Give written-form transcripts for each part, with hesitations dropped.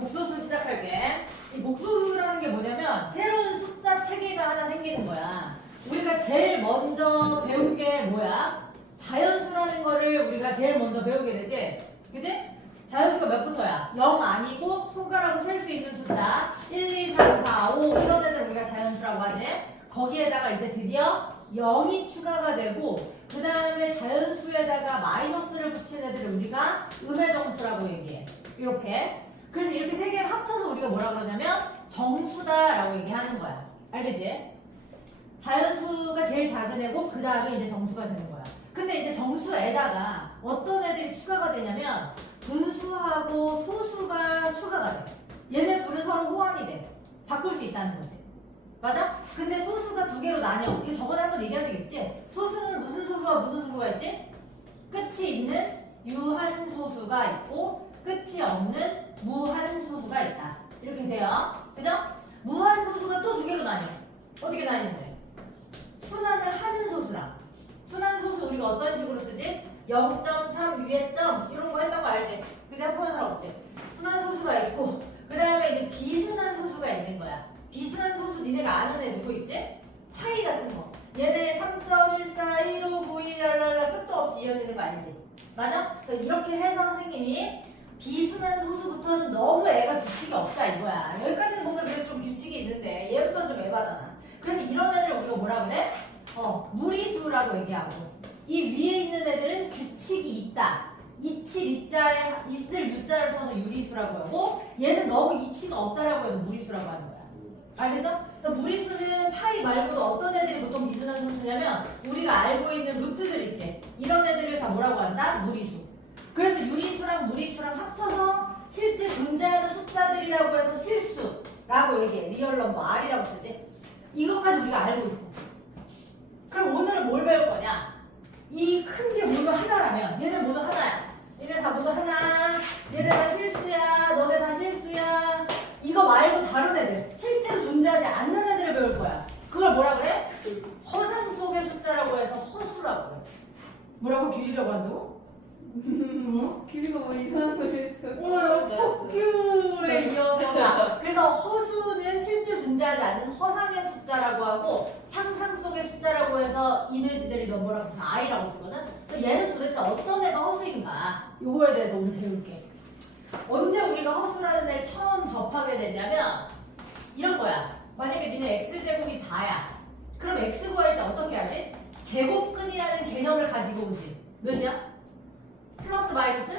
복수수 시작할게. 이 복수라는 게 뭐냐면 새로운 숫자 체계가 하나 생기는 거야. 우리가 제일 먼저 배운 게 뭐야? 자연수라는 거를 우리가 제일 먼저 배우게 되지? 그지? 자연수가 몇부터야? 0 아니고 손가락으로 셀 수 있는 숫자 1, 2, 3, 4, 5 이런 애들 우리가 자연수라고 하지? 거기에다가 이제 드디어 0이 추가가 되고 그 다음에 자연수에다가 마이너스를 붙인 애들을 우리가 음의 정수라고 얘기해. 이렇게. 그래서 이렇게 세 개를 합쳐서 우리가 뭐라 그러냐면 정수다라고 얘기하는 거야. 알겠지? 자연수가 제일 작은 애고 그 다음에 이제 정수가 되는 거야. 근데 이제 정수에다가 어떤 애들이 추가가 되냐면 분수하고 소수가 추가가 돼. 얘네 둘은 서로 호환이 돼. 바꿀 수 있다는 거지. 맞아? 근데 소수가 두 개로 나뉘어. 이거 저번에 한번 얘기한 적 있지? 소수는 무슨 소수와 무슨 소수가 있지? 끝이 있는 유한소수가 있고 끝이 없는 무한소수가 있다. 이렇게 돼요. 그죠? 무한소수가 또 두 개로 나뉘어. 어떻게 나뉘는데? 순환을 하는 소수랑 순환소수 우리가 어떤 식으로 쓰지? 0.3 유예점 이런 거 했던 거 알지? 그지? 해보는 사람 없지? 순환소수가 있고 그 다음에 이제 비순환소수가 있는 거야. 비순환소수 니네가 아는 애 누구 있지? 파이 같은 거. 얘네 3.14, 1592 랄랄라 끝도 없이 이어지는 거 알지? 맞아? 그래서 이렇게 해서 선생님이 비순환소수부터는 너무 애가 규칙이 없다 이거야. 여기까지는 뭔가 그래도 좀 규칙이 있는데 얘부터는 좀 에바잖아. 그래서 이런 애들 우리가 뭐라 그래? 무리수라고 얘기하고 이 위에 있는 애들은 규칙이 있다. 이칠 이자에 있을 유자를 써서 유리수라고 하고 얘는 너무 이치가 없다라고 해서 무리수라고 하는 거야. 알겠어? 그래서 무리수는 파이 말고도 어떤 애들이 보통 미순한 소수냐면 우리가 알고 있는 루트들 있지? 이런 애들을 다 뭐라고 한다? 무리수. 그래서 유리수랑 무리수랑 합쳐서 실제 존재하는 숫자들이라고 해서 실수라고 얘기해. 리얼 넘버 R이라고 쓰지? 이것까지 우리가 알고 있어. 그럼 오늘은 뭘 배울 거냐? 이 큰 게 모두 하나라면 얘네 모두 하나야. 얘네 다 모두 하나. 얘네 다 실수야. 너네 다 실수야. 이거 말고 다른 애들 실제로 존재하지 않는 애들을 배울 거야. 그걸 뭐라 그래? 허상 속의 숫자라고 해서 허수라고 해. 뭐라고? 길이라고 한다고? 길이가 뭐 이상한 소리 했어. 포큐에 이어서 그래서 허수는 실제 존재하지 않는 허상의 숫자라고 하고 상상 속의 숫자라고 해서 이미지들이 넘버라고 해서 I라고 쓰거든. 그래서 얘는 도대체 어떤 애가 허수인가 요거에 대해서 오늘 배울게. 언제 우리가 허수라는 애를 처음 접하게 됐냐면 이런 거야. 만약에 니네 x제곱이 4야. 그럼 x 구할 때 어떻게 하지? 제곱근이라는 개념을 가지고 오지. 몇이야? 플러스 마이너스?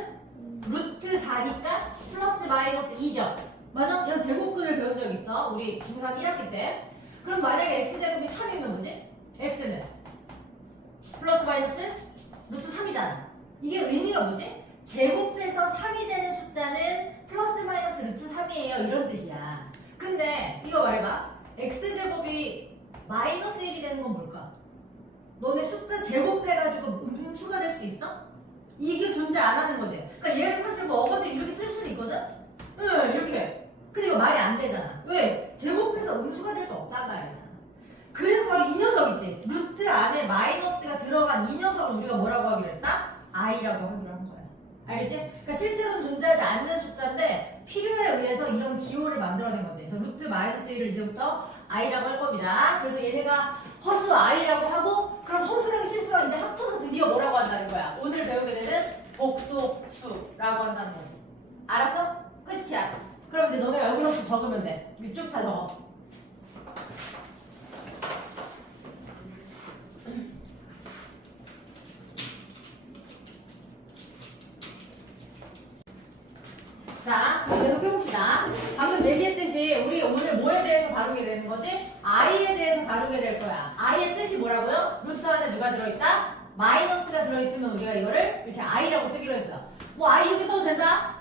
루트 4니까 플러스 마이너스 2죠. 맞아? 이런 제곱근을 배운 적 있어. 우리 중3 1학기 때. 그럼 만약에 x제곱이 3이면 뭐지? x는 플러스 마이너스 루트 3이잖아. 이게 의미가 뭐지? 제곱해서 3이 되는 숫자는 플러스 마이너스 루트 3이에요. 이런 뜻이야. 근데 이거 말해봐. x제곱이 마이너스 1이 되는 건 뭘까? 너네 숫자 제곱해가지고 음수가 될 수 있어? 이게 존재 안 하는 거지. 그러니까 얘를 사실 뭐 어거지 이렇게 쓸 수는 있거든? 응, 이렇게. 근데 이거 말이 안 되잖아. 왜? 제곱해서 음수가 될 수 없단 말이야. 그래서 바로 이 녀석 있지? 루트 안에 마이너스가 들어간 이 녀석을 우리가 뭐라고 하기로 했다? I라고 하기로 한 거야. 알겠지? 그러니까 실제로는 존재하지 않는 숫자인데 필요에 의해서 이런 기호를 만들어낸 거지. 그래서 루트 마이너스 1을 이제부터 I라고 할 겁니다. 그래서 얘네가 허수 I라고 하고 그럼 허수랑 실수랑 이제 합쳐서 드디어 뭐라고 한다는 거야? 오늘 배우게 되는 복수수라고 한다는 거지. 알았어? 끝이야. 그럼 이제 너네가 여기서부터 적으면 돼. 쭉 다 적어. 자, 계속 해봅시다. 방금 얘기했듯이 우리 오늘 뭐에 대해서 다루게 되는 거지? I에 대해서 다루게 될 거야. I의 뜻이 뭐라고요? 루트 안에 누가 들어있다? 마이너스가 들어있으면 우리가 이거를 이렇게 I라고 쓰기로 했어. 뭐 I 이렇게 써도 된다?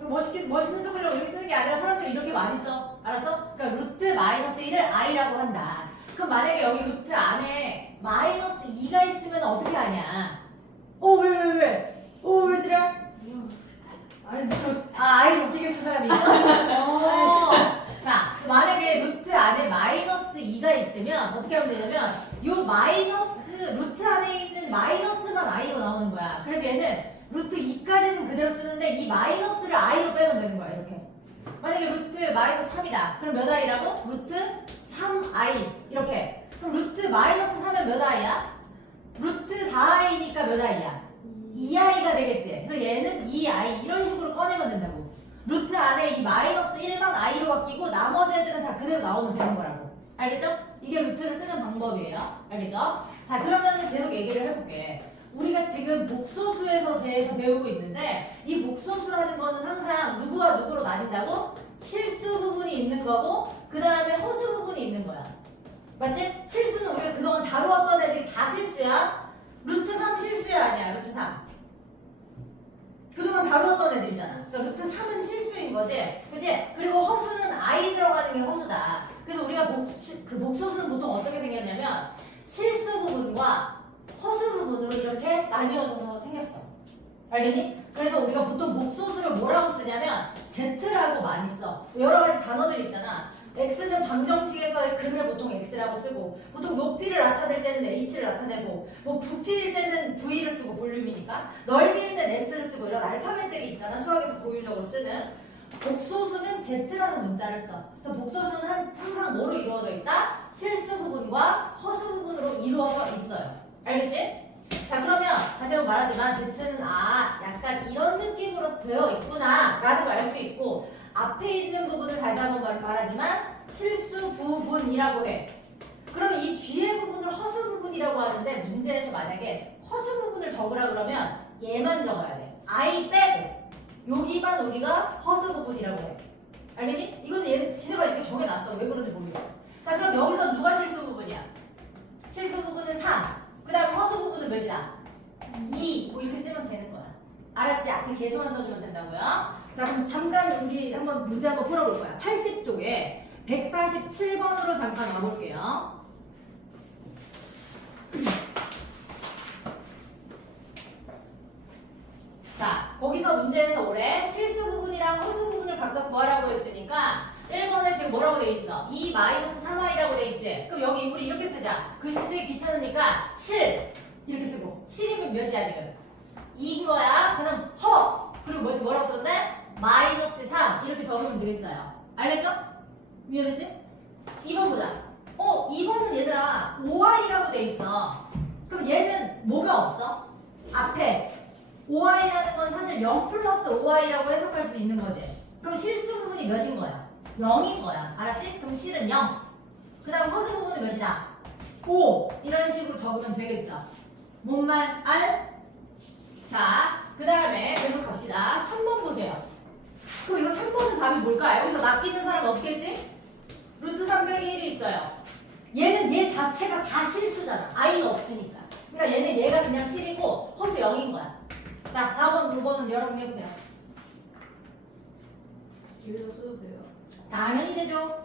멋있는 척하려고 이렇게 쓰는 게 아니라 사람들이 이렇게 많이 써. 알았어? 그러니까 루트 마이너스 1을 I라고 한다. 그럼 만약에 여기 루트 안에 마이너스 2가 있으면 어떻게 하냐? 왜? 왜 저래? 아이를 웃기게 쓴 사람이 있어? 자, 만약에 루트 안에 마이너스 2가 있으면 어떻게 하면 되냐면 요 마이너스, 루트 안에 있는 마이너스만 I로 나오는 거야. 그래서 얘는 루트 2까지는 그대로 쓰는데 이 마이너스를 I로 빼면 되는 거야. 이렇게. 마이너스 3이다. 그럼 몇 i라고? 루트 3i. 이렇게. 그럼 루트 마이너스 3은 몇 i야? 루트 4i니까 몇 i야? 2i가 되겠지. 그래서 얘는 2i. 이런 식으로 꺼내면 된다고. 루트 안에 이 마이너스 1만 i로 바뀌고 나머지 애들은 다 그대로 나오면 되는 거라고. 알겠죠? 이게 루트를 쓰는 방법이에요. 알겠죠? 자, 그러면 계속 얘기를 해볼게. 우리가 지금 복소수에 대해서 배우고 있는데 이 복소수라는 거는 항상 누구와 누구로 나뉜다고? 실수 부분이 있는 거고 그 다음에 허수 부분이 있는 거야. 맞지? 실수는 우리가 그동안 다루었던 애들이 다 실수야. 루트 3 실수야 아니야? 루트 3. 그동안 다루었던 애들이잖아. 그러니까 루트 3은 실수인 거지. 그치? 그리고 허수는 i 들어가는 게 허수다. 그래서 우리가 그 복소수는 보통 어떻게 생겼냐면 실수 부분과 허수 부분으로 이렇게 나뉘어져서 생겼어. 알겠니? 그래서 우리가 보통 복소수를 뭐라고 쓰냐면 Z라고 많이 써. 여러 가지 단어들 있잖아. X는 방정식에서의 근을 보통 X라고 쓰고 보통 높이를 나타낼 때는 H를 나타내고 뭐 부피일 때는 V를 쓰고 볼륨이니까 넓이일 때는 S를 쓰고 이런 알파벳들이 있잖아. 수학에서 고유적으로 쓰는 복소수는 Z라는 문자를 써. 그래서 복소수는 항상 뭐로 이루어져 있다? 실수 부분과 허수 부분으로 이루어져 있어요. 알겠지? 자, 그러면 다시 한번 말하지만 Z는 약간 이런 느낌으로 되어 있구나 라는 걸 알 수 있고 앞에 있는 부분을 다시 한번 말하지만 실수 부분이라고 해. 그러면 이 뒤에 부분을 허수 부분이라고 하는데 문제에서 만약에 허수 부분을 적으라 그러면 얘만 적어야 돼. I 빼고 여기만 우리가 허수 부분이라고 해. 알겠니? 이건 얘 지네가 이렇게 정해놨어. 왜 그런지 모르겠어. 자, 그럼 여기서 누가 실수 부분이야? 실수 부분은 3. 그 다음 허수 부분은 몇이다? 2. 뭐 이렇게 쓰면 되는 거야. 알았지? 앞에 계수만 써주면 된다고요. 자, 그럼 잠깐 우리 한번 문제 한번 풀어볼 거야. 80쪽에 147번으로 잠깐 와볼게요. 자, 거기서 문제에서 올해 실수 부분이랑 허수 부분을 각각 구하라고 했으니까 1번에 지금 뭐라고 돼 있어? 2 마이너스 3i라고 돼 있지? 그럼 여기 우리 이렇게 쓰자. 글씨 쓰기 귀찮으니까 실 이렇게 쓰고 실이면 몇이야 지금? 2인 거야. 그 다음 허 그리고 뭐라고 썼는데? 마이너스 3 이렇게 적으면 되겠어요. 알겠죠? 이해되지? 2번 보자. 2번은 얘들아 5i라고 돼 있어. 그럼 얘는 뭐가 없어? 앞에 5i라는 건 사실 0 플러스 5i라고 해석할 수 있는 거지. 그럼 실수 부분이 몇인 거야? 0인 거야. 알았지? 그럼 실은 0. 그 다음 허수 부분은 몇이다? 5. 이런 식으로 적으면 되겠죠. 뭔 말 알? 자, 그 다음에 계속 갑시다. 3번 보세요. 그럼 이거 3번은 답이 뭘까요? 여기서 낚이는 사람 없겠지? 루트 300이 1이 있어요. 얘는 얘 자체가 다 실수잖아. i가 없으니까. 그러니까 얘는 얘가 그냥 실이고 허수 0인 거야. 자, 4번, 5번은 여러분 해보세요. 집에서 써도 돼요? 당연히 되죠.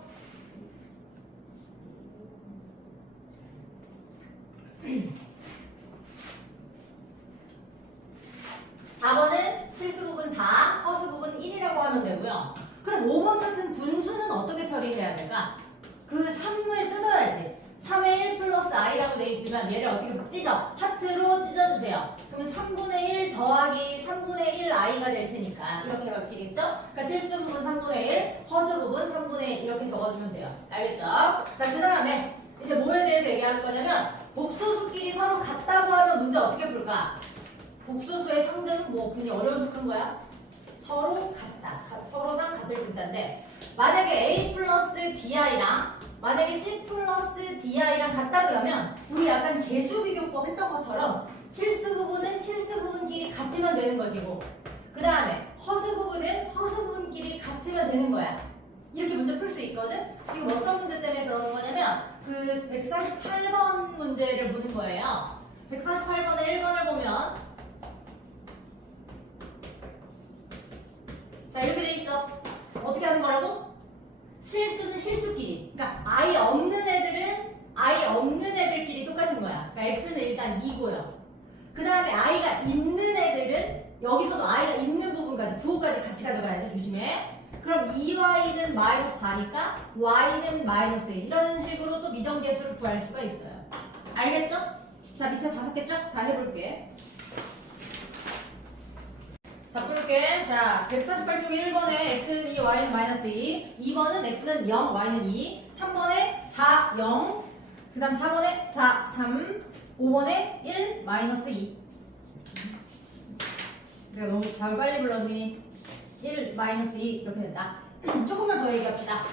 (4번은) 실수 부분 4, 허수 부분 1이라고 하면 되고요. 그럼 5번 같은 분수는 어떻게 처리해야 될까? 그 3을 뜯어야지. 3의 1 플러스 i라고 돼 있으면 얘를 어떻게 찢어? 하트로 찢어주세요. 그러면 3분의 1 더하기 3분의 1 i가 될 테니까 이렇게 바뀌겠죠? 그러니까 실수 부분 3분의 1, 허수 부분 3분의 1 이렇게 적어주면 돼요. 알겠죠? 자, 그 다음에 이제 뭐에 대해서 얘기할 거냐면 복소수끼리 서로 같다고 하면 문제 어떻게 풀까? 복소수의 상등은 뭐 괜히 어려운 척한 거야? 서로 같다. 서로상 같을 글자인데 만약에 a 플러스 bi랑 만약에 c 플러스 di랑 같다 그러면 우리 약간 개수비교법 했던 것처럼 실수 부분은 실수 부분끼리 같으면 되는 것이고 그 다음에 허수 부분은 허수 부분끼리 같으면 되는 거야. 이렇게 문제 풀 수 있거든? 지금 어떤 문제 때문에 그러는 거냐면 그 148번 문제를 보는 거예요. 148번에 1번을 보면 자, 이렇게 돼 있어. 어떻게 하는 거라고? 실수는 실수끼리. 그러니까 i 없는 애들은 i 없는 애들끼리 똑같은 거야. 그러니까 x는 일단 2고요. 그 다음에 i가 있는 애들은 여기서도 i가 있는 부분까지 부호까지 같이 가져가야 돼. 조심해. 그럼 2y는 마이너스 4니까 y는 마이너스 1. 이런 식으로 또 미정계수를 구할 수가 있어요. 알겠죠? 자, 밑에 5개 쫙 다 해볼게. 자, 볼게. 자, 148쪽에 1번에 x는 2, y는 마이너스 2. 2번은 x는 0, y는 2. 3번에 4, 0. 그 다음 4번에 4, 3. 5번에 1, 마이너스 2. 내가 너무 잘 빨리 불렀니? 1, 마이너스 2 이렇게 된다. 조금만 더 얘기합시다.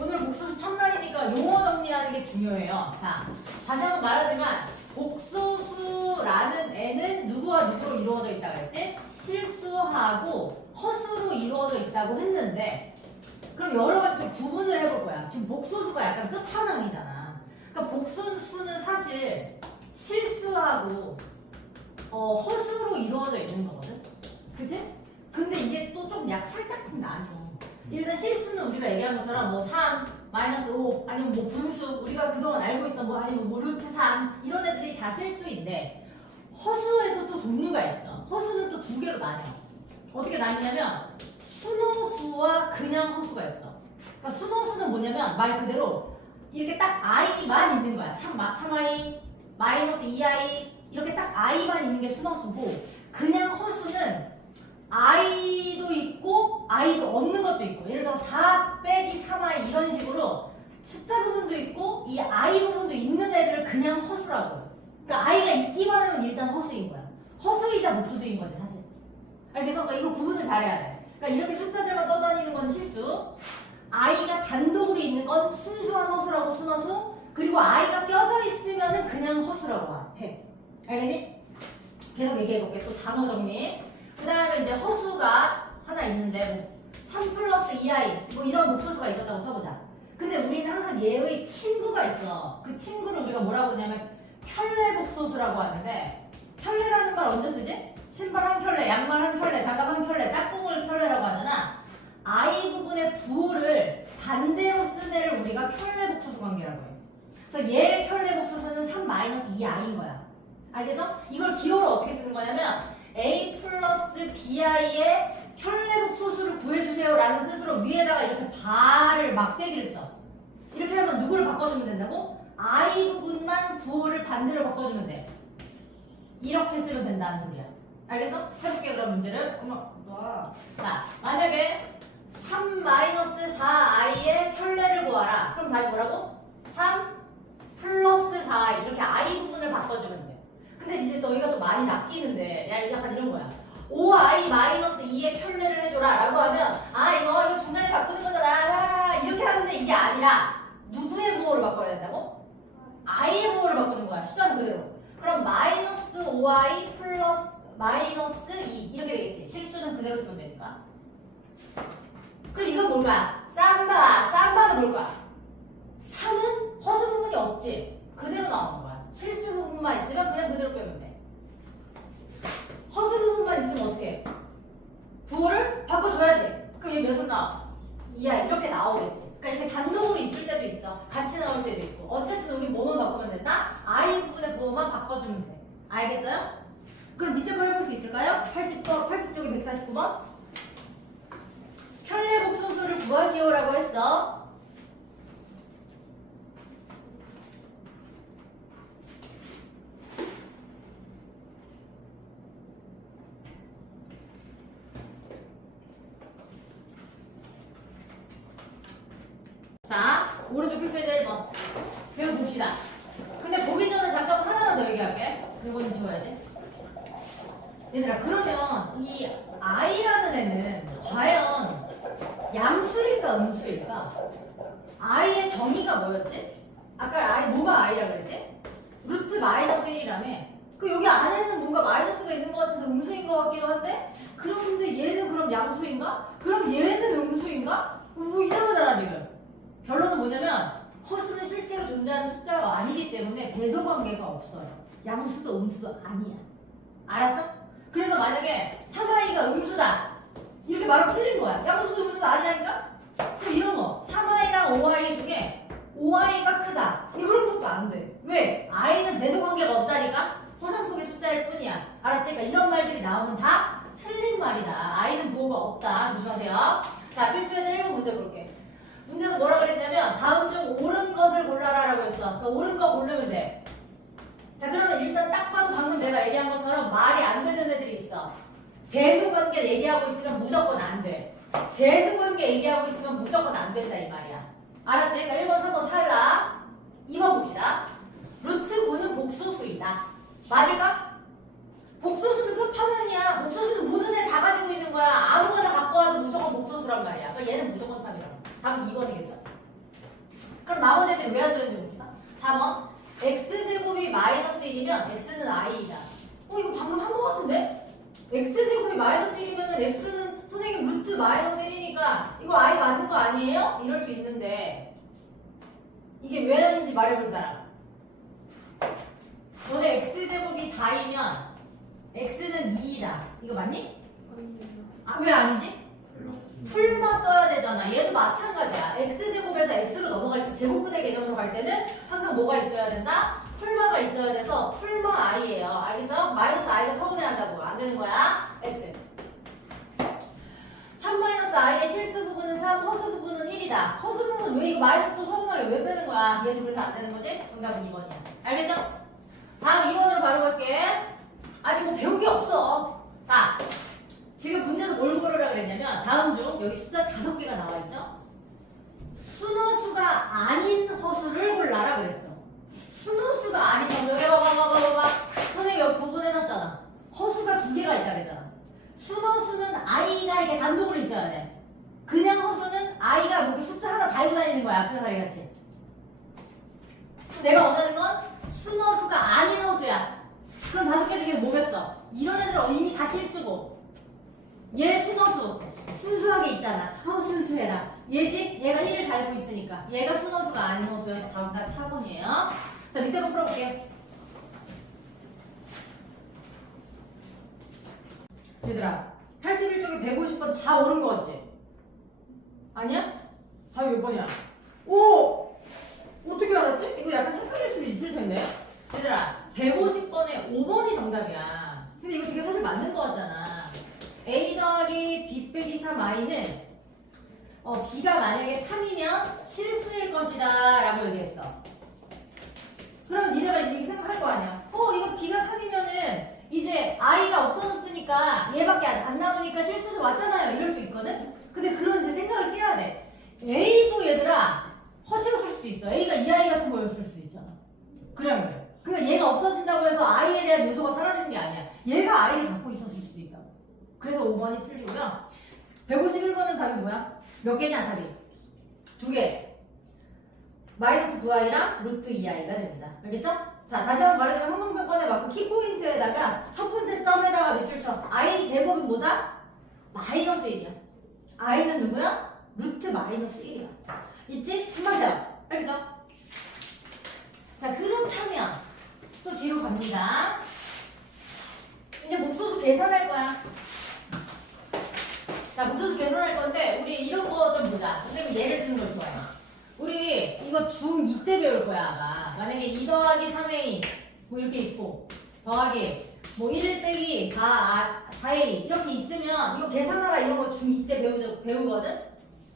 오늘 복수수 첫날이니까 용어 정리하는 게 중요해요. 자, 다시 한번 말하지만 복소수라는 애는 누구와 누구로 이루어져 있다 그랬지? 실수하고 허수로 이루어져 있다고 했는데 그럼 여러 가지 좀 구분을 해볼 거야. 지금 복소수가 약간 끝판왕이잖아. 그러니까 복소수는 사실 실수하고 허수로 이루어져 있는 거거든? 그치? 근데 이게 또 좀 살짝 좀 나뉘어. 일단 실수는 우리가 얘기한 것처럼 뭐 3, 마이너스 5 아니면 뭐 분수 우리가 그동안 알고 있던 뭐 아니면 뭐 루트 3 이런 애들이 다 실수인데 허수에도 또 종류가 있어. 허수는 또 두 개로 나뉘어. 어떻게 나뉘냐면 순호수와 그냥 허수가 있어. 그러니까 순호수는 뭐냐면 말 그대로 이렇게 딱 i만 있는 거야. 3i, 마이너스 2i 이렇게 딱 i만 있는 게 순호수고 그냥 허수는 i도 있고 i도 없는 것도 있고 예를 들어 4 빼기 3i 이런 식으로 숫자 부분도 있고 이 i 부분도 있는 애들을 그냥 허수라고. 그러니까 i가 있기만 하면 일단 허수인 거야. 허수이자 복수수인 거지 사실. 알겠어? 그러니까 이거 구분을 잘해야 돼. 그러니까 이렇게 숫자들만 떠다니는 건 실수, i가 단독으로 있는 건 순수한 허수라고 순허수, 그리고 i가 껴져 있으면은 그냥 허수라고 해. 알겠니? 계속 얘기해볼게. 또 단어 정리. 그 다음에 이제 허수가 하나 있는데 뭐 3 플러스 2i 뭐 이런 복소수가 있었다고 쳐보자. 근데 우리는 항상 얘의 친구가 있어. 그 친구를 우리가 뭐라고 하냐면 켤레 복소수라고 하는데 켤레라는 말 언제 쓰지? 신발 한 켤레, 양말 한 켤레, 장갑 한 켤레, 짝꿍을 켤레라고 하잖아. i 부분의 부호를 반대로 쓴 애를 우리가 켤레 복소수 관계라고 해. 그래서 얘의 켤레 복소수는 3 마이너스 2i인 거야. 알겠어? 이걸 기호로 어떻게 쓰는 거냐면 a 플러스 bi의 켤레 복소수를 구해주세요 라는 뜻으로 위에다가 이렇게 발을 막대기를 써. 이렇게 하면 누구를 바꿔주면 된다고? i 부분만 부호를 반대로 바꿔주면 돼. 이렇게 쓰면 된다는 소리야. 알겠어? 해볼게 그럼 문제를. 엄마 놔. 자, 만약에 3 마이너스 4i의 켤레를 구하라. 그럼 다시 뭐라고? 3 플러스 4i 이렇게 i 부분을 바꿔주면 돼. 근데 이제 너희가 또 많이 낚이는데 약간 이런 거야. 5i 마이너스 2의 켤레를 해줘라 라고 하면 이거 중간에 바꾸는 거잖아 이렇게 하는데 이게 아니라 누구의 부호를 바꿔야 된다고? i의 부호를 바꾸는 거야. 숫자는 그대로. 그럼 마이너스 5i 플러스 마이너스 2 이렇게 되겠지. 실수는 그대로 쓰면 되니까. 그럼 이건 뭘까? 삼바는 뭘까? 3은 허수 부분이 없지. 그대로 나오는 거야. 실수 부분만 있으면 그냥 그대로 빼면 돼. 허수 부분만 있으면 어떻게 해? 부호를 바꿔줘야지. 그럼 얘 몇은 나와? 2i 이렇게 나오겠지. 그러니까 이렇게 단독으로 있을 때도 있어. 같이 나올 때도 있고. 어쨌든 우리 뭐만 바꾸면 된다? i 부분의 부호만 바꿔주면 돼. 알겠어요? 그럼 밑에 거 해볼 수 있을까요? 80쪽에 149번. 켤레 복소수를 구하시오라고 했어. 자, 오른쪽 필수에 1번. 이거 봅시다. 근데 보기 전에 잠깐 하나만 더 얘기할게. 이거는 지워야 돼. 얘들아, 그러면 이 i라는 애는 과연 양수일까 음수일까? i의 정의가 뭐였지? 아까 뭐가 i라 그랬지? 루트 마이너스 1이라며. 그 여기 안에는 뭔가 마이너스가 있는 것 같아서 음수인 것 같기도 한데 그런데 얘는 그럼 양수인가? 그럼 얘는 음수인가? 뭐 이상하잖아 지금. 결론은 뭐냐면 허수는 실제로 존재하는 숫자가 아니기 때문에 대소관계가 없어요. 양수도 음수도 아니야. 알았어? 그래서 만약에 3i가 음수다 이렇게 말하면 틀린 거야. 양수도 음수도 아니라니까? 그럼 이런 거 3i랑 5i 중에 5i가 크다 이런 것도 안 돼. 왜? i는 대소관계가 없다니까? 허상 속의 숫자일 뿐이야. 알았지? 그러니까 이런 말들이 나오면 다 틀린 말이다. i는 부호가 없다. 조심하세요. 자, 필수에서 1번 문제 볼게. 문제에서 뭐라 그랬냐면 다음 중 옳은 것을 골라라 라고 했어. 그러니까 옳은 거 고르면 돼. 자, 그러면 일단 딱 봐도 방금 내가 얘기한 것처럼 말이 안 되는 애들이 있어. 대수관계 얘기하고 있으면 무조건 안 돼. 대수관계 얘기하고 있으면 무조건 안 된다 이 말이야. 알았지? 그러니까 1번, 3번 탈락. 2번 봅시다. 루트 9는 복소수이다. 맞을까? 복소수는 끝판왕이야. 복소수는 모든 애를 다 가지고 있는 거야. 아무거나 갖고 와도 무조건 복소수란 말이야. 그러니까 얘는 무조건 참이라고. 답은 2번이겠죠. 그럼 나머지 애들이 왜 안 되는지 봅시다. 4번. x제곱이 마이너스 1이면 x는 i이다. 이거 방금 한 거 같은데? x제곱이 마이너스 1이면 x는 선생님 루트 마이너스 1이니까 이거 i 맞는 거 아니에요? 이럴 수 있는데 이게 왜 아닌지 말해볼 사람. 너네 x제곱이 4이면 x는 2이다. 이거 맞니? 아, 왜 아니지? 풀마 써야 되잖아. 얘도 마찬가지야. x제곱에서 x로 넘어갈 때 제곱근의 개념으로 갈 때는 항상 뭐가 있어야 된다? 풀마가 있어야 돼서 풀마 i예요. 알겠어? 마이너스 i가 서분해한다고. 안 되는 거야. x 3-i의 실수 부분은 3, 허수 부분은 1이다. 허수 부분 왜 이거 마이너스 또 서분하게 왜 빼는 거야? 얘도 그래서 안 되는 거지? 정답은 2번이야. 알겠죠? 다음 2번으로 바로 갈게. 아직 뭐 배운 게 없어. 자, 지금 문제에서 뭘 고르라 그랬냐면 다음 중 여기 숫자 5개가 나와 있죠? 순호수가 아닌 허수를 골라라 그랬어. 순호수가 아닌 허수. 여기 봐봐. 선생님 여기 구분해놨잖아. 허수가 2개가 있다 그랬잖아. 순호수는 i가 이게 단독으로 있어야 돼. 그냥 허수는 i가 뭐 숫자 하나 달고 다니는 거야. 앞세사리 같이. 내가 원하는 건 순호수가 아닌 허수야. 그럼 5개 중에 뭐겠어? 이런 애들은 이미 다 실수고 얘 순호수 순수하게 있잖아. 순수해라. 얘지? 얘가 1을 달고 있으니까 얘가 순호수가 아닌 허수여서 다음 달 4번이에요. 자, 밑에 거 풀어볼게요. 얘들아 81쪽에 150번 다 옳은 거 같지? 아니야? 답이 몇 번이야? 오! 어떻게 알았지? 이거 약간 헷갈릴 수도 있을 텐데. 얘들아 150번에 5번이 정답이야. 근데 이거 되게 사실 맞는 거 같잖아. a 더하기 b 빼기 3i는 b가 만약에 3이면 실수일 것이다 라고 얘기했어. 그럼 니네가 이렇게 생각할 거 아니야. 이거 b가 3이면은 이제 i가 없어졌으니까 얘밖에 안 남으니까 실수도 맞잖아요. 이럴 수 있거든. 근데 그런 이제 생각을 깨야 돼. a도 얘들아 허수였을 수도 있어. a가 이 i 같은 거였을 수도 있잖아. 그래 안 그래? 그러니까 얘가 없어진다고 해서 i에 대한 요소가 사라지는 게 아니야. 얘가 i를 갖고 있었을 수도 있다고. 그래서 5번이 틀리고요. 151번은 답이 뭐야? 몇 개냐 답이? 2개. 마이너스 9i랑 루트 2i가 됩니다. 알겠죠? 자, 다시 한번 말해주면 항공변번에 맞고 키포인트에다가 첫 번째 점에다가 밑줄 쳐. i 제곱이 뭐다? 마이너스 1이야. i는 누구야? 루트 마이너스 1이야. 있지? 한마디로. 알겠죠? 자, 그렇다면 또 뒤로 갑니다. 이제 목소수 계산할 거야. 자, 목소수 계산할 건데 우리 이런 거 좀 보자. 선생님 예를 드는 걸 좋아해. 우리 이거 중2 때 배울 거야 아마. 만약에 2 더하기 3a 뭐 이렇게 있고 더하기 뭐 1 빼기 4a 이렇게 있으면 이거 계산하라 이런 거 중2 때 배우거든.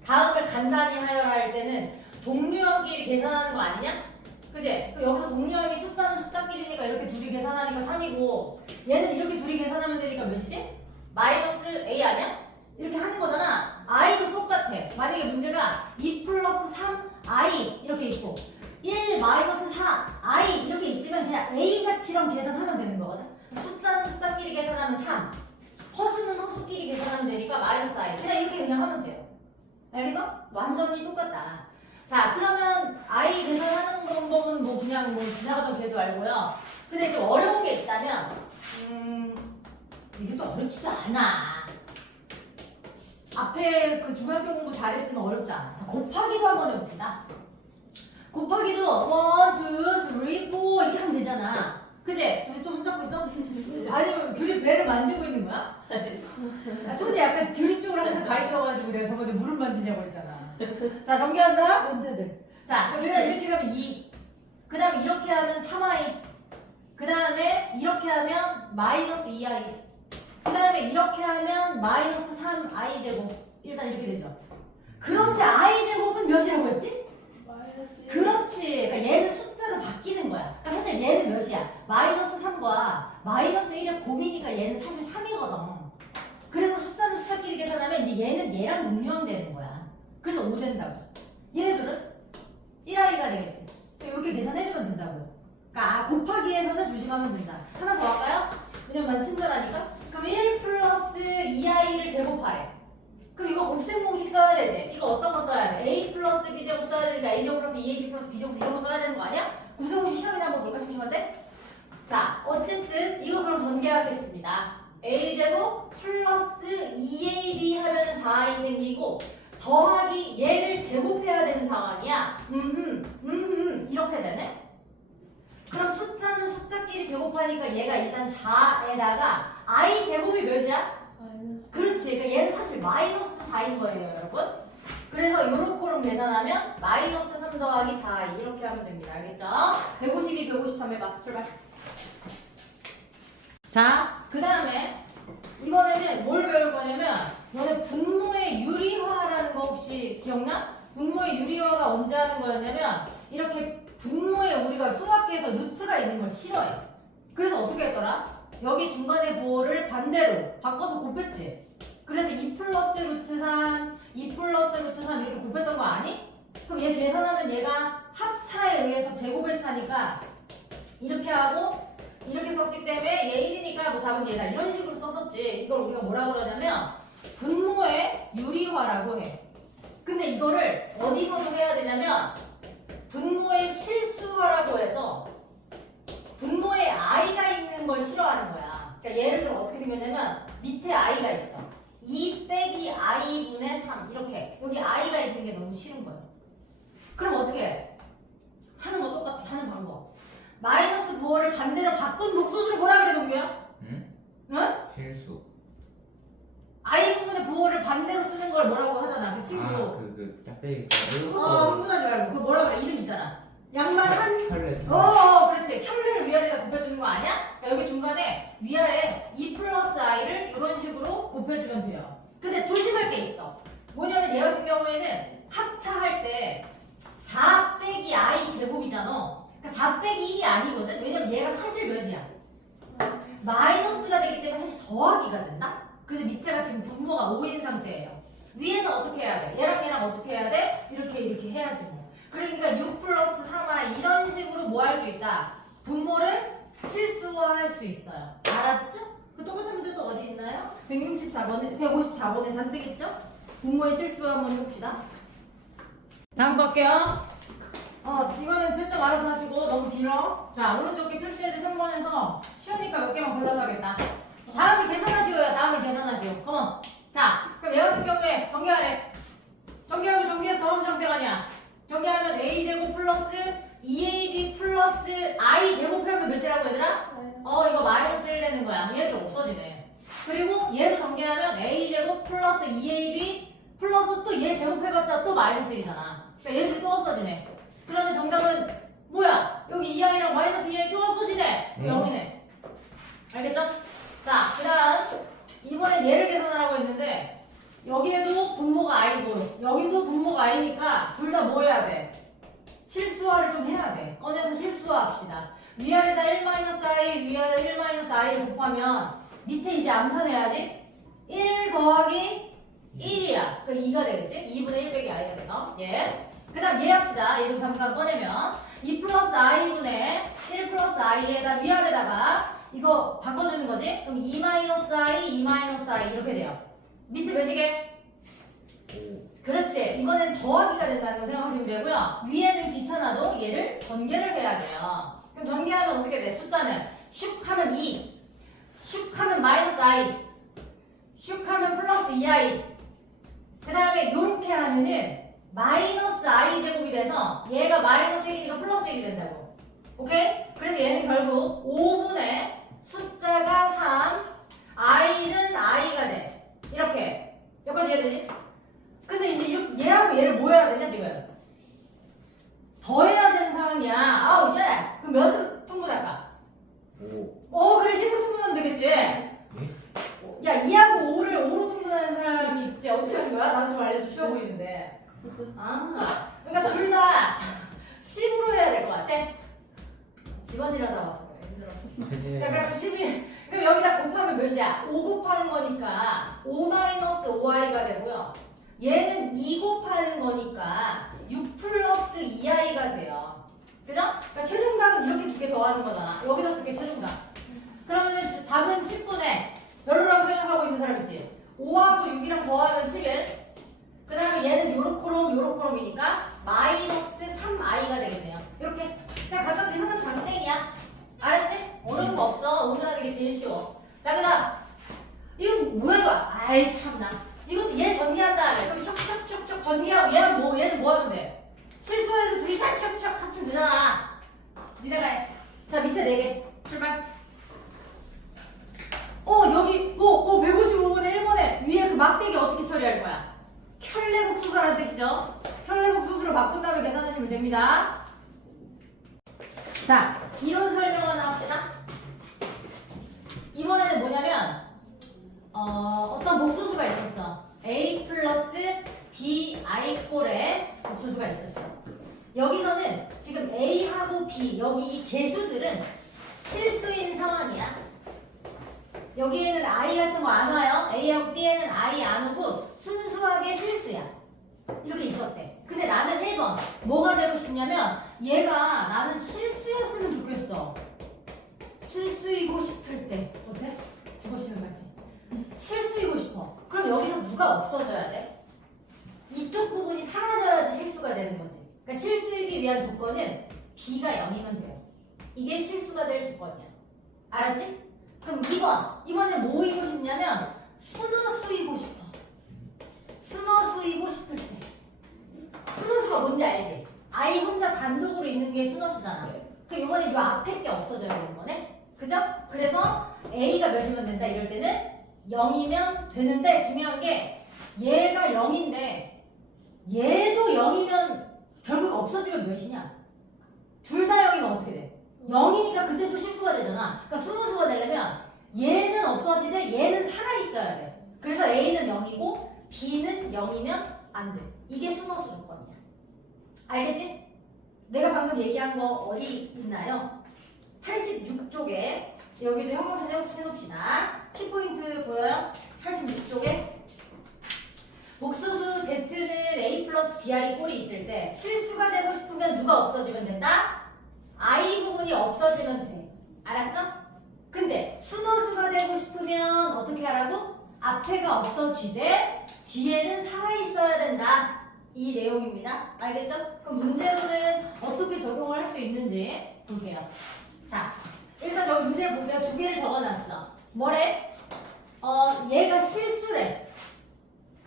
다음을 간단히 하여할 때는 동류형끼리 계산하는 거 아니냐? 그지? 여기서 동류형이 숫자는 숫자끼리니까 이렇게 둘이 계산하니까 3이고 얘는 이렇게 둘이 계산하면 되니까 몇이지? 마이너스 a 아니야? 이렇게 하는 거잖아. i도 똑같아. 만약에 문제가 2 플러스 3i 이렇게 있고 1 마이너스 4i 이렇게 있으면 그냥 a 가치랑 계산하면 되는 거거든. 숫자는 숫자끼리 계산하면 3, 허수는 허수끼리 계산하면 되니까 마이너스 i. 그냥 이렇게 그냥 하면 돼요. 알겠어? 완전히 똑같다. 자, 그러면 i 계산하는 방법은 뭐 그냥 뭐 지나가던 걔도 알고요. 근데 좀 어려운 게 있다면 이게 또 어렵지도 않아. 앞에 그 중학교 공부 잘했으면 어렵지 않아. 자, 곱하기도 한번 해봅시다. 곱하기도 1, 2, 3, 4 이렇게 하면 되잖아. 그치? 둘이 또 손잡고 있어? 아니면 둘이 배를 만지고 있는 거야? 손이 약간 규리 쪽으로 항상 가 있어가지고 내가 저번에 물을 만지냐고 했잖아. 자, 전개한다? 문제들. 자, 그럼 일단 이렇게 가면 2. 그 다음에 이렇게 하면 3i. 그 다음에 이렇게 하면 마이너스 2i. 그 다음에 이렇게 하면 마이너스 3i 제곱. 일단 이렇게 되죠. 그런데 i 제곱은 몇이라고 했지? 마이너스 1. 그렇지. 그러니까 얘는 숫자로 바뀌는 거야. 그러니까 사실 얘는 몇이야? 마이너스 3과 마이너스 1의 곱이니까 얘는 사실 3이거든. 그래서 숫자는 숫자끼리 계산하면 이제 얘는 얘랑 동류형되는 거야. 그래서 5 된다고. 얘네들은 1i가 되겠지. 이렇게 계산해주면 된다고. 그러니까 곱하기에서는 조심하면 된다. 하나 더 할까요? 왜냐면 난 친절하니까. 그럼 1 플러스 2i를 제곱하래. 그럼 이거 곱셈 공식 써야 되지. 이거 어떤 거 써야 돼? a 플러스 b제곱 써야 되니까 a제곱 플러스 2ab 플러스 b제곱 이런 거 써야 되는 거 아니야? 곱셈 공식 시험이나 한번 볼까? 심심한데? 자, 어쨌든 이거 그럼 전개하겠습니다. a제곱 플러스 2ab 하면 4i 생기고 더하기 얘를 제곱해야 되는 상황이야. 이렇게 되네. 그럼 숫자는 숫자끼리 제곱하니까 얘가 일단 4에다가 i 제곱이 몇이야? 그렇지. 그러니까 얘는 사실 마이너스 4인 거예요, 여러분. 그래서 요런 코럼 계산하면 마이너스 3 더하기 4i 이렇게 하면 됩니다. 알겠죠? 152, 153 해봐. 출발. 자, 그 다음에 이번에는 뭘 배울 거냐면 너네 분모의 유리화라는 거 혹시 기억나? 분모의 유리화가 언제 하는 거였냐면 이렇게 분모에 우리가 수학계에서 루트가 있는 걸 싫어해. 그래서 어떻게 했더라? 여기 중간에 부호를 반대로 바꿔서 곱했지. 그래서 2 플러스 루트 3, 2 플러스 루트 3 이렇게 곱했던 거 아니? 그럼 얘 계산하면 얘가 합차에 의해서 제곱의 차니까 이렇게 하고 이렇게 썼기 때문에 얘 1이니까 뭐 답은 얘다 이런 식으로 썼었지. 이걸 우리가 뭐라고 그러냐면 분모의 유리화라고 해. 근데 이거를 어디서도 해야 되냐면 분모의 실수화라고 해서 분모에 i가 있는 걸 싫어하는 거야. 그러니까 예를 들어 어떻게 생겼냐면 밑에 i가 있어. 2 빼기 i분의 3 이렇게 여기 i가 있는 게 너무 싫은 거야. 그럼 어떻게 해? 하는 거 똑같아. 하는 방법. 마이너스 부호를 반대로 바꾼 목소리로 뭐라 그래 동규야? 응? 응? 실수. i 부분의 부호를 반대로 쓰는 걸 뭐라고 하잖아. 그 친구. 그 짝배기 가루. 흥분하지 말고. 그 뭐라 그래? 이름 있잖아. 양말 한. 혈레. 그렇지. 켤레를 위아래다 곱해주는 거 아니야? 그러니까 여기 중간에 위아래 2 플러스 i를 이런 식으로 곱해주면 돼요. 근데 조심할 게 있어. 뭐냐면 얘 같은 경우에는 합차할 때 4 빼기 i 제곱이잖아. 그러니까 4 빼기 1이 아니거든. 왜냐면 얘가 사실 몇이야? 마이너스가 되기 때문에 사실 더하기가 된다? 그래서 밑에가 지금 분모가 5인 상태예요. 위에는 어떻게 해야 돼? 얘랑 얘랑 어떻게 해야 돼? 이렇게 해야지 뭐. 그러니까 6 플러스 3i 이런 식으로 뭐 할 수 있다? 분모를 실수화할 수 있어요. 알았죠? 그 똑같은 문제 또 어디 있나요? 164번에 154번에 잔뜩 있죠? 분모의 실수화 한번 해봅시다. 다음 거 할게요. 이거는 채점 알아서 하시고 너무 길어. 자, 오른쪽 게 필수예제 3번에서 쉬우니까 몇 개만 골라서 하겠다. 다음을 계산하시고요. 다음을 계산하시오. 컴온. 자, 그럼 얘 같은 경우에 정리하래. 정리하면 정리해서 다음 상태가 아니야. 정리하면 a제곱 플러스 2ab 플러스 i 제곱하면 몇이라고 얘들아? 이거 마이너스 1 되는 거야. 얘들 없어지네. 그리고 얘도 정리하면 a제곱 플러스 2ab 플러스 또 얘 제곱해봤자 또 마이너스 1이잖아. 그러니까 얘들이 또 없어지네. 그러면 정답은 뭐야? 여기 2i랑 마이너스 2i 또 없어지네. 0이네. 알겠죠? 자, 그 다음 이번엔 얘를 계산하라고 했는데 여기에도 분모가 i고 여기도 분모가 i니까 둘 다 뭐 해야 돼? 실수화를 좀 해야 돼. 꺼내서 실수화합시다. 위아래다 1-i, 위아래 1-i를 곱하면 밑에 이제 암산해야지. 1 더하기 1이야. 그럼 2가 되겠지? 2분의 1 빼기 i가 돼요. 예. 그 다음 얘 합시다. 얘도 잠깐 꺼내면 2 플러스 i분의 1 플러스 i에다 위아래다가 이거 바꿔주는 거지? 그럼 2 마이너스 i, 2 마이너스 i 이렇게 돼요. 밑에 몇이게? 그렇지. 이번엔 더하기가 된다는 거 생각하시면 되고요. 위에는 귀찮아도 얘를 전개를 해야 돼요. 그럼 전개하면 어떻게 돼? 숫자는 슉 하면 2, 슉 하면 마이너스 i, 슉 하면 플러스 2i. 그 다음에 요렇게 하면은 마이너스 i 제곱이 돼서 얘가 마이너스 1이니까 플러스 1이 된다고. 오케이? 그래서 얘는 결국 5분의 숫자가 3, i는 i가 돼. 이렇게. 여기까지 이해되지? 근데 이제 얘하고 얘를 뭐 해야 되냐 지금? 더해야 되는 상황이야. 아우 쉣! 그럼 몇으로 통분할까? 5. 그래 10으로 통분하면 되겠지? 예? 야 2하고 5를 5로 통분하는 사람이 있지. 어떻게 하는 거야? 나도 좀 알려줘. 쉬워 보이는데. 그러니까 둘 다 10으로 해야 될 것 같아. 집안일하다 와서 그래. 힘들어. 자 그럼 10이 그럼 여기다 곱하면 몇이야? 5 곱하는 거니까 5-5i가 되고요. 얘는 2 곱하는 거니까 6 플러스 2i가 돼요. 그죠? 그러니까 최종답은 이렇게 두 개 더하는 거잖아. 여기다 쓸게 최종답. 그러면 답은 10분의 별로라고 생각하고 있는 사람 있지? 5하고 6이랑 더하면 11. 그 다음에 얘는 요렇게롬이니까 마이너스 3i가 되겠네요. 이렇게. 그냥 각각 계산하면 장땡이야. 알았지? 어려운 거 없어. 오늘 하는 게 제일 쉬워. 자, 그 다음. 이거 뭐야, 이거? 아이, 참나. 이것도 얘 정리한 다음에. 그럼 슉슉슉슉 정리하고 얘는 뭐 하면 돼? 실수해서 둘이 샥샥샥 합치면 되잖아. 니네가 해. 자, 밑에 4개. 출발. 여기, 155분의 1번에 위에 그 막대기 어떻게 처리할 거야? 켤레복수사라는 뜻이죠? 켤레복수수로 바꾼 다음에 계산하시면 됩니다. 자, 이론 설명을 하나 합시다. 이번에는 뭐냐면, 어떤 복수수가 있었어. a 플러스 bi 꼴의 복수수가 있었어. 여기서는 지금 a하고 b, 여기 이 개수들은 실수인 상황이야. 여기에는 i 같은 거 안 와요. a하고 b에는 i 안 오고 순수하게 실수야. 이렇게 있었대. 근데 나는 1번 뭐가 되고 싶냐면 얘가 나는 실수였으면 좋겠어. 실수이고 싶을 때 어때? 국어 시간 같지? 실수이고 싶어. 그럼 여기서 누가 없어져야 돼? 이쪽 부분이 사라져야지 실수가 되는 거지. 그러니까 실수이기 위한 조건은 b가 0이면 돼요. 이게 실수가 될 조건이야. 알았지? 그럼 2번. 이번엔 뭐이고 싶냐면 순호수이고 싶어. 순호수이고 싶을 때. 순호수가 뭔지 알지? 아이 혼자 단독으로 있는 게 순호수잖아. 그럼 이번에 이 앞에 게 없어져야 되는 거네? 그죠? 그래서 A가 몇이면 된다 이럴 때는 0이면 되는데 중요한 게 얘가 0인데 얘도 0이면 결국 없어지면 몇이냐? 둘 다 0이면 어떻게 돼? 0이니까 그때도 실수가 되잖아. 그러니까 순호수가 되려면 얘는 없어지되 얘는 살아있어야 돼. 그래서 A는 0이고 B는 0이면 안 돼. 이게 순호수 조건이야. 알겠지? 내가 방금 얘기한 거 어디 있나요? 86쪽에 여기도 형용사 해봅시다. 키포인트 보여요? 86쪽에 복수수 Z는 A 플러스 BI 꼴이 있을 때 실수가 되고 싶으면 누가 없어지면 된다? I 부분이 없어지면 돼. 알았어? 근데 순호수가 되고 싶으면 어떻게 하라고? 앞에가 없어지되 뒤에는 살아있어야 된다. 이 내용입니다. 알겠죠? 그럼 문제로는 어떻게 적용을 할 수 있는지 볼게요. 자, 일단 여기 문제를 보면 두 개를 적어놨어. 뭐래? 얘가 실수래.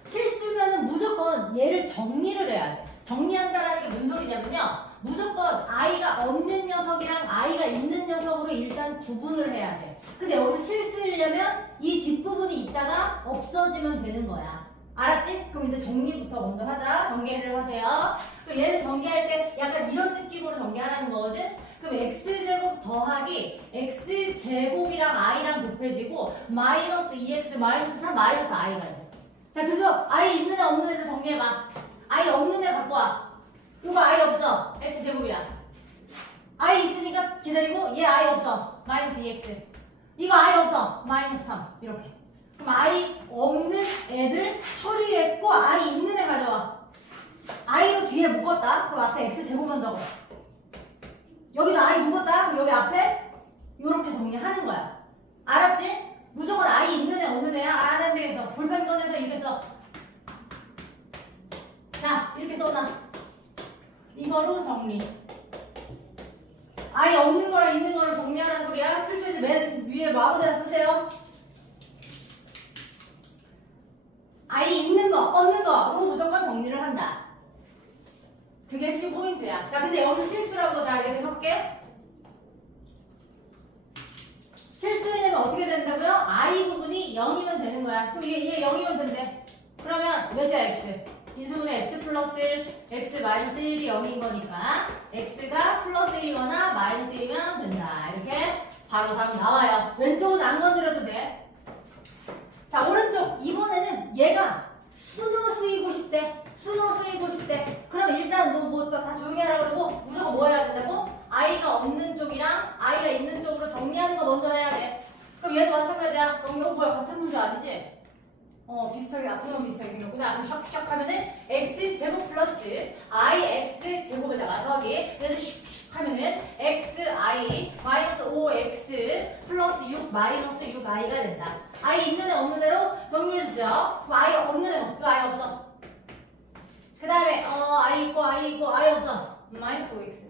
실수면은 무조건 얘를 정리를 해야 돼. 정리한다라는 게 무슨 소리냐면요. 무조건 I가 없는 녀석이랑 I가 있는 녀석으로 일단 구분을 해야 돼. 근데 여기서 실수이려면 이 뒷부분이 있다가 없어지면 되는 거야. 알았지? 그럼 이제 정리부터 먼저 하자. 정리를 하세요. 그럼 얘는 정리할 때 약간 이런 느낌으로 정리하라는 거거든? 그럼 x제곱 더하기 x제곱이랑 i랑 곱해지고 마이너스 2x 마이너스 3 마이너스 i가 돼. 자, 그거 i 있는 애 없는 애들 정리해봐. i 없는 애 갖고 와. 이거 i 없어. x제곱이야. i 있으니까 기다리고 얘 i 없어. 마이너스 2x. 이거 i 없어. 마이너스 3. 이렇게. 그럼 i 없는 애들 처리했고 i 있는 애 가져와. i로 뒤에 묶었다. 그럼 앞에 x제곱만 적어. 여기도 i 묶었다. 그럼 여기 앞에 이렇게 정리하는 거야. 알았지? 무조건 i 있는 애 없는 애야. 안 하는 데에서 볼펜 꺼내서 이렇게 써. 자, 이렇게 써놔. 이거로 정리. i 없는 거랑 있는 거를 정리하라는 소리야. 필수에서 맨 위에 뭐 아무데나 쓰세요. i 있는 거, 없는 거로 무조건 정리를 한다. 그게 핵심 포인트야. 자, 근데 여기서 실수라고 자, 이렇게 섞게. 실수하려면 어떻게 된다고요? i 부분이 0이면 되는 거야. 그럼 얘 0이면 된대. 그러면 몇이야, x? 인수분해 x 플러스 1, x 마이너스 1이 0인 거니까 x가 플러스 1이거나 마이너스 1이면 된다. 이렇게 바로 답이 나와요. 왼쪽은 안 건드려도 돼. 자, 오른쪽. 이번에는 얘가 순호수이고 싶대. 순호수이고 싶대. 그럼 일단 뭐 다 조용히 하라고 그러고 무조건 뭐 해야 된다고? i가 없는 쪽이랑 i가 있는 쪽으로 정리하는 거 먼저 해야 돼. 그럼 얘도 샥샥 하면은 x 제곱 플러스 ix 제곱에다가 더하기 얘를 슉슉 하면은 xi 마이너스 5x 플러스 6 마이너스 6i가 된다. i 있는 애 없는 애로 정리해주세요. 그럼 i 없는 애 이거 i 없어. 그 다음에 i 있고 i 없어. 마이너스 5x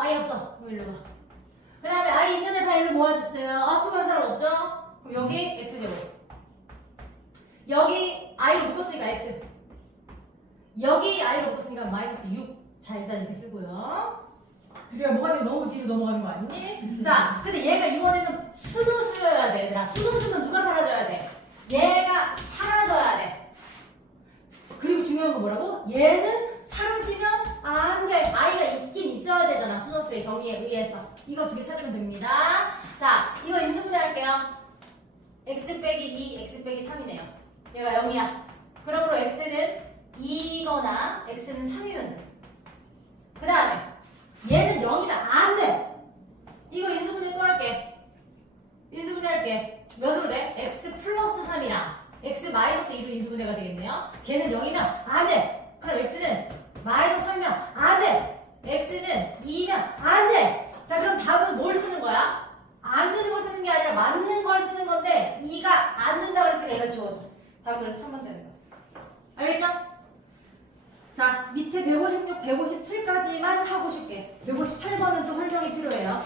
i 없어. 그럼 일로 와. 그 다음에 i 있는 애 다 일로 모아주세요. 아프면 사람 없죠? 그럼 여기 x제곱 여기 i로 묶었으니까 x 여기 i로 묶었으니까 마이너스 6 자 일단 이렇게 쓰고요. 우리가 뭐가 지금 너무 뒤로 넘어가는 거 아니니? 자 근데 얘가 이번에는 순호수여야 돼 얘들아. 순호수는 누가 사라져야 돼? 얘가 사라져야 돼. 그리고 중요한 건 뭐라고? 얘는 사라지면 안 돼. i가 있긴 있어야 되잖아. 순호수의 정의에 의해서. 이거 두 개 찾으면 됩니다. 자 이거 인수분해 할게요. x 빼기 2, x 빼기 3이네요. 얘가 0이야. 그러므로 x는 2거나 x는 3이면 돼. 그 다음에 얘는 0이면 안 돼. 이거 인수분해 또 할게. 인수분해 할게. 몇으로 돼? x 플러스 3이랑 x 마이너스 2로 인수분해가 되겠네요. 걔는 0이면 안 돼. 그럼 x는 마이너스 3이면 안 돼. x는 2면 안 돼. 자 그럼 답은 뭘 쓰는 거야? 안 되는 걸 쓰는 게 아니라 맞는 걸 쓰는 건데 2가 안 된다 그랬으니까 얘가 지워져. 답은 그래서 3번 되는 거야. 알겠죠? 자 밑에 156, 157까지만 하고 쉽게. 158번은 또 설명이 필요해요.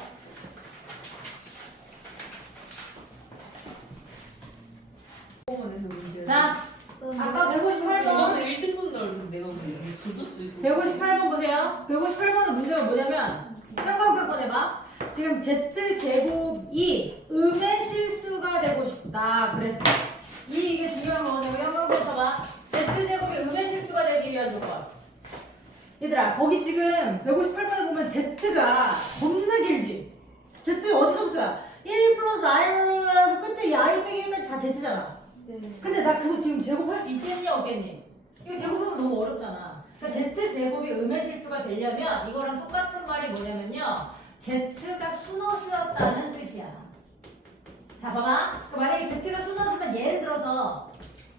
학원에서 문제. 자 아까 158번 저는 1등급 나올 때 내가 조졌을 거. 158번 보세요. 158번의 문제가 뭐냐면 삼각형권 해봐. 지금 z제곱이 음의 실수가 되고 싶다. 그래서 이게 중요한 거거든요. 삼각형권 쳐봐. z제곱이 음의 실수가 되기 위한 조건. 얘들아 거기 지금 158번에 보면 z가 겁나 길지. z 어디서부터야? 1 플러스 i로 끝에 이 i 빼기 1까지 다 z잖아. 네. 근데 나 그거 지금 제곱할 수 있겠니 없겠니? 이거 제곱하면 너무 어렵잖아. 그러니까 z제곱이 음의 실수가 되려면 이거랑 똑같은 말이 뭐냐면요. z가 순호수였다는 뜻이야. 자 봐봐. 그러니까 만약에 z가 순호수면 예를 들어서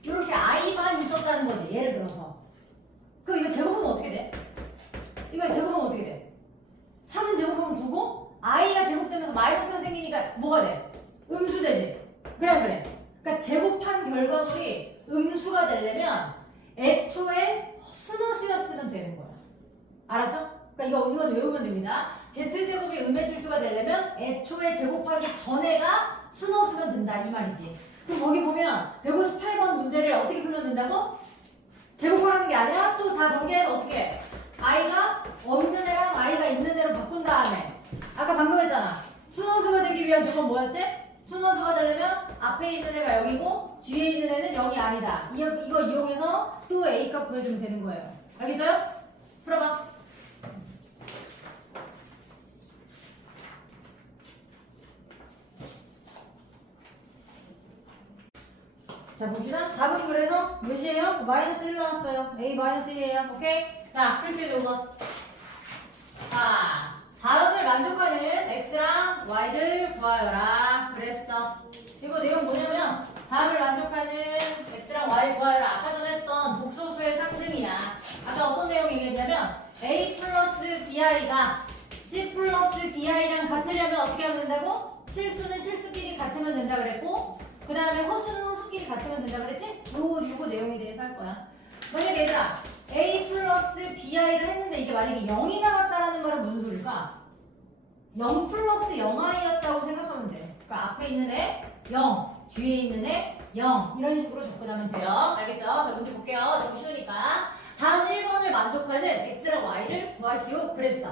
이렇게 i만 있었다는 거지. 예를 들어서. 그럼 이거 제곱하면 어떻게 돼? 이거 제곱하면 어떻게 돼? 3은 제곱하면 9고 i가 제곱되면서 마이너스가 생기니까 뭐가 돼? 음수되지. 그래. 그러니까 제곱한 결과물이 음수가 되려면 애초에 순호수였으면 되는 거야. 알았어? 그러니까 이거 외우면 됩니다. z제곱이 음의 실수가 되려면 애초에 제곱하기 전에가 순호수면 된다 이 말이지. 그럼 거기 보면 158번 문제를 어떻게 풀면 된다고? 제곱하라는 게 아니라 또 다 전개해서 어떻게 i가 없는 애랑 i가 있는 애로 바꾼 다음에 아까 방금 했잖아. 순호수가 되기 위한 조건 뭐였지? 순호수가 되려면 앞에 있는 애가 0이고 뒤에 있는 애는 0이 아니다. 이거 이용해서 또 A값 구해주면 되는 거예요. 알겠어요? 풀어봐. 자 봅시다. 답은 그래서 몇이에요? 마이너스 1 나왔어요. A 마이너스 1이에요. 오케이? 자 필수의 조건. 자 다음을 만족하는 x랑 y를 구하여라. 그랬어. 이거 내용 뭐냐면 다음을 만족하는 x랑 y 구하여라. 아까 전에 했던 복소수의 상등이야. 아까 어떤 내용 얘기했냐면 a 플러스 bi가 c 플러스 di랑 같으려면 어떻게 하면 된다고? 실수는 실수끼리 같으면 된다 그랬고 그 다음에 허수는 허수끼리 같으면 된다 그랬지? 요거 내용에 대해서 할 거야. 만약에 얘들아 a 플러스 bi를 했는데 이게 만약에 0이 나왔다라는 말은 무슨 소리일까? 0 플러스 0i였다고 생각하면 돼. 그러니까 앞에 있는 애 0, 뒤에 있는 애 0 이런 식으로 접근하면 돼요. 알겠죠? 자 문제 볼게요. 너무 쉬우니까. 다음 1번을 만족하는 x랑 y를 구하시오. 그랬어.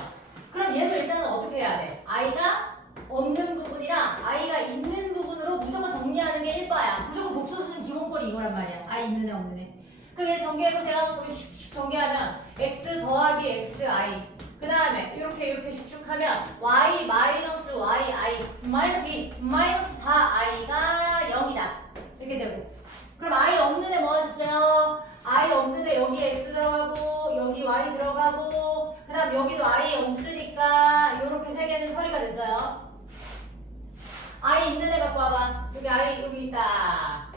그럼 얘도 일단은 어떻게 해야 돼? i가 없는 부분이랑 i가 있는 부분으로 무조건 정리하는 게 1바야. 무조건 복소수는 기본꼴이 이거란 말이야. i 있는 애 없는 애. 그럼 얘 정리해보세요. 우리 슉슉 정리하면 x 더하기 xi 그 다음에 이렇게 슉슉 하면 y 마이너스 yi 마이너스 2 마이너스 4i가 0이다. 이렇게 되고 그럼 i 없는 애 모아주세요. i 없는 애 여기에 x 들어가고 여기 y 들어가고 그 다음 여기도 i 없으니까 이렇게 세 개는 처리가 됐어요. i 있는 애 갖고 와봐. 여기 i 여기 있다.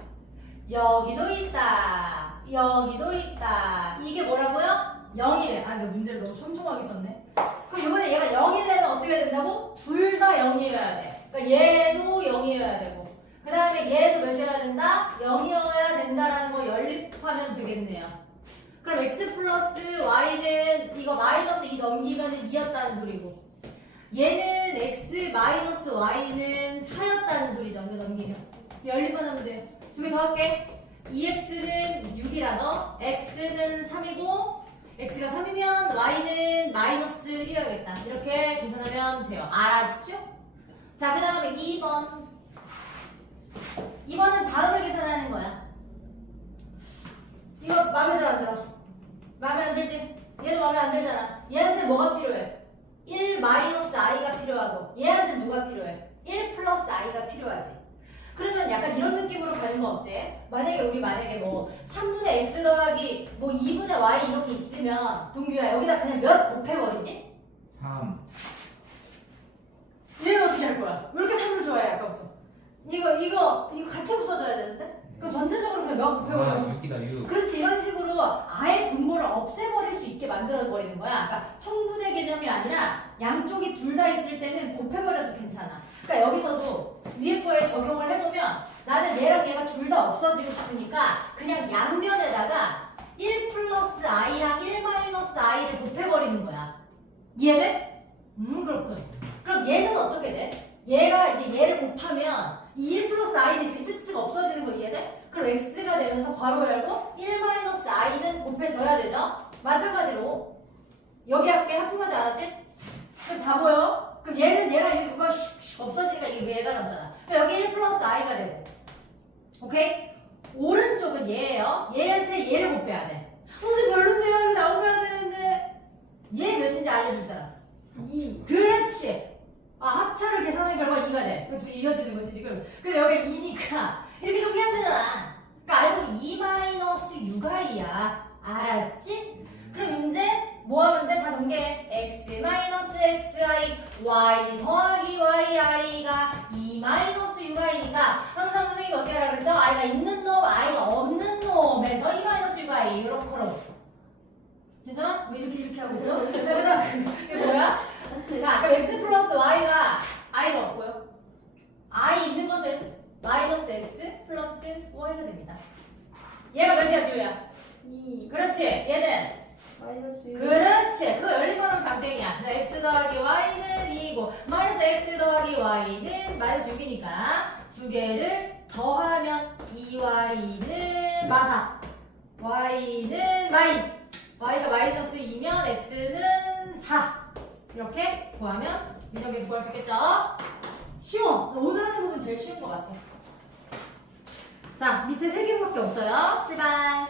여기도 있다. 여기도 있다. 이게 뭐라고요? 0이래. 아, 이거 문제를 너무 촘촘하게 썼네. 그럼 이번에 얘가 0이려면 어떻게 된다고? 둘 다 0이어야 돼. 그러니까 얘도 0이어야 되고, 그 다음에 얘도 몇이어야 된다? 0이어야 된다라는 거 연립하면 되겠네요. 그럼 x 플러스 y는 이거 마이너스 2 넘기면 2였다는 소리고, 얘는 x 마이너스 y는 4였다는 소리죠. 이거 넘기면. 연립만 하면 돼요. 두 개 더 할게. 2x는 6이라서 x는 3이고, x가 3이면 y는 마이너스 1이어야겠다. 이렇게 계산하면 돼요. 알았죠? 자, 그 다음에 2번. 2번은 다음을 계산하는 거야. 이거 마음에 들어 안 들어? 마음에 안 들지? 얘도 마음에 안 들잖아. 얘한테 뭐가 필요해? 1 마이너스 i가 필요하고, 얘한테 누가 필요해? 1 플러스 i가 필요하지. 그러면 약간 이런 느낌으로 가는 거 어때? 만약에 뭐 3분의 x 더하기 뭐 2분의 y 이렇게 있으면, 동규야 여기다 그냥 몇 곱해버리지? 3. 얘는 어떻게 할 거야? 왜 이렇게 3을 좋아해 아까부터? 이거 같이 붙여줘야 되는데? 그럼 전체적으로 그냥 몇 곱해버려. 아 6이다 6. 그렇지. 이런 식으로 아예 분모를 없애버릴 수 있게 만들어버리는 거야. 그러니까 통분의 개념이 아니라 양쪽이 둘 다 있을 때는 곱해버려도 괜찮아. 그러니까 여기서도 위에 거에 적용을 해보면 나는 얘랑 얘가 둘 다 없어지고 싶으니까 그냥 양면에다가 1 플러스 i랑 1 마이너스 i를 곱해버리는 거야. 이해돼? 그렇군. 그럼 얘는 어떻게 돼? 얘가 이제 얘를 곱하면 이 1 플러스 i는 이렇게 쓱쓱 없어지는 거 이해돼? 그럼 x가 되면서 괄호 열고 1 마이너스 i는 곱해져야 되죠? 마찬가지로 여기 할게. 하품하지 않았지? 그럼 다 보여? 그럼 얘는 얘랑 이렇게 그거 없어지니까 이게 얘가 남잖아. 그러니까 여기 1 플러스 i가 되고, 오케이? 오른쪽은 얘예요. 얘한테 얘를 곱해야 돼. 근데 별론데요? 이거 나오면 되는데. 얘 몇인지 알려줄 사람. 2. 그렇지. 아, 합차를 계산한 결과 2가 돼. 그 둘이 이어지는 거지 지금. 그래서 여기 2니까 이렇게 정리하면 되잖아. 그러니까 알고 2 마이너스 6i야. 알았지? 그럼 이제 뭐 하면 돼? 다 정리해. x 마이너스 xi y 더하기 yi가 2 마이너스 6i니까 항상 선생님이 어떻게 하라 그랬어? i가 있는 놈, i가 없는 놈에서 2 마이너스 6i 이렇게. 괜찮아? 왜 이렇게 하고 있어? 자, 그다음 이게 뭐야? 자, 그럼 x 플러스 y가 i가 없고요. i 있는 것은 마이너스 x 플러스 y가 됩니다. 얘가 몇이야, 지우야? 2 그렇지. 얘는 마이너스 6 그렇지. 그거 열린만 하면 장땡이야. 그래서 x 더하기 y는 2고 마이너스 x 더하기 y는 마이너스 6이니까 두 개를 더하면 2y는 마사, y는 마이, y가 마이너스 2면 x는 4. 이렇게 구하면 미적에서 구할 수 있겠죠? 쉬워. 오늘 하는 부분 제일 쉬운 것 같아. 자, 밑에 3개밖에 없어요. 출발.